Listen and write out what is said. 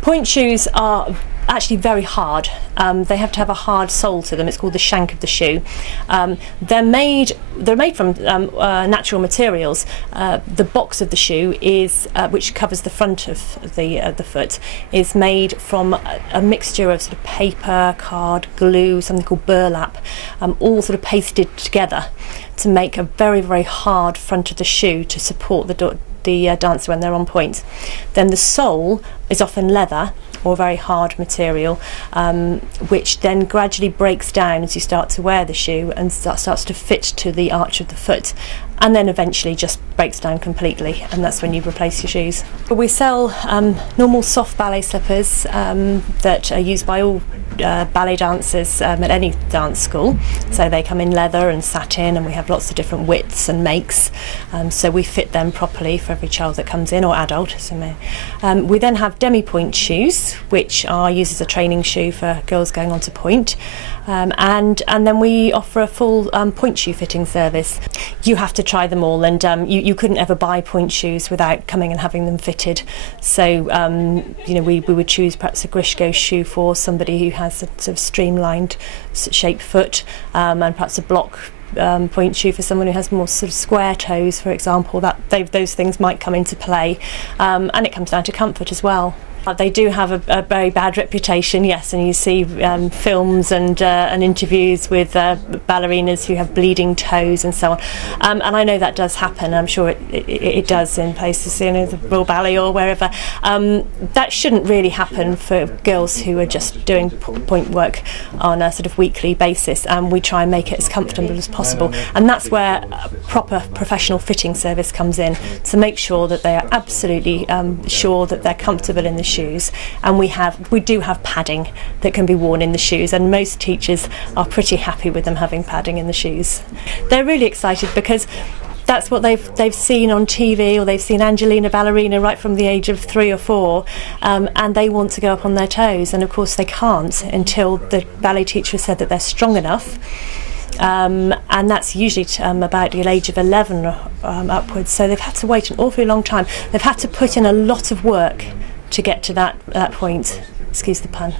Pointe shoes are actually very hard. They have to have a hard sole to them. It's called the shank of the shoe. They're made from natural materials. The box of the shoe is, which covers the front of the foot, is made from a mixture of sort of paper, card, glue, something called burlap, all sort of pasted together to make a very, very hard front of the shoe to support the dancer when they're on pointe. Then the sole is often leather or very hard material, which then gradually breaks down as you start to wear the shoe and starts to fit to the arch of the foot, and then eventually just breaks down completely, and that's when you replace your shoes. We sell normal soft ballet slippers that are used by all ballet dancers at any dance school. So they come in leather and satin, and we have lots of different widths and makes, so we fit them properly for every child that comes in, or adult. We then have demi-pointe shoes, which are used as a training shoe for girls going on to pointe, and then we offer a full pointe shoe fitting service. You have to try them all, and you couldn't ever buy pointe shoes without coming and having them fitted. So you know, we would choose perhaps a Grishko shoe for somebody who has a sort of streamlined shaped foot, and perhaps a block pointe shoe for someone who has more sort of square toes, for example. Those things might come into play, and it comes down to comfort as well. They do have a very bad reputation, yes, and you see films and interviews with ballerinas who have bleeding toes and so on, and I know that does happen. I'm sure it does in places, you know, the Royal Ballet or wherever. That shouldn't really happen for girls who are just doing pointe work on a sort of weekly basis, and we try and make it as comfortable as possible, and that's where a proper professional fitting service comes in, to make sure that they are absolutely sure that they're comfortable in the shoes. And we do have padding that can be worn in the shoes, and most teachers are pretty happy with them having padding in the shoes. They're really excited because that's what they've seen on TV, or they've seen Angelina Ballerina right from the age of 3 or 4, and they want to go up on their toes, and of course they can't until the ballet teacher has said that they're strong enough. And that's usually about the age of 11 upwards, so they've had to wait an awfully long time. They've had to put in a lot of work to get to that point. Excuse the pun.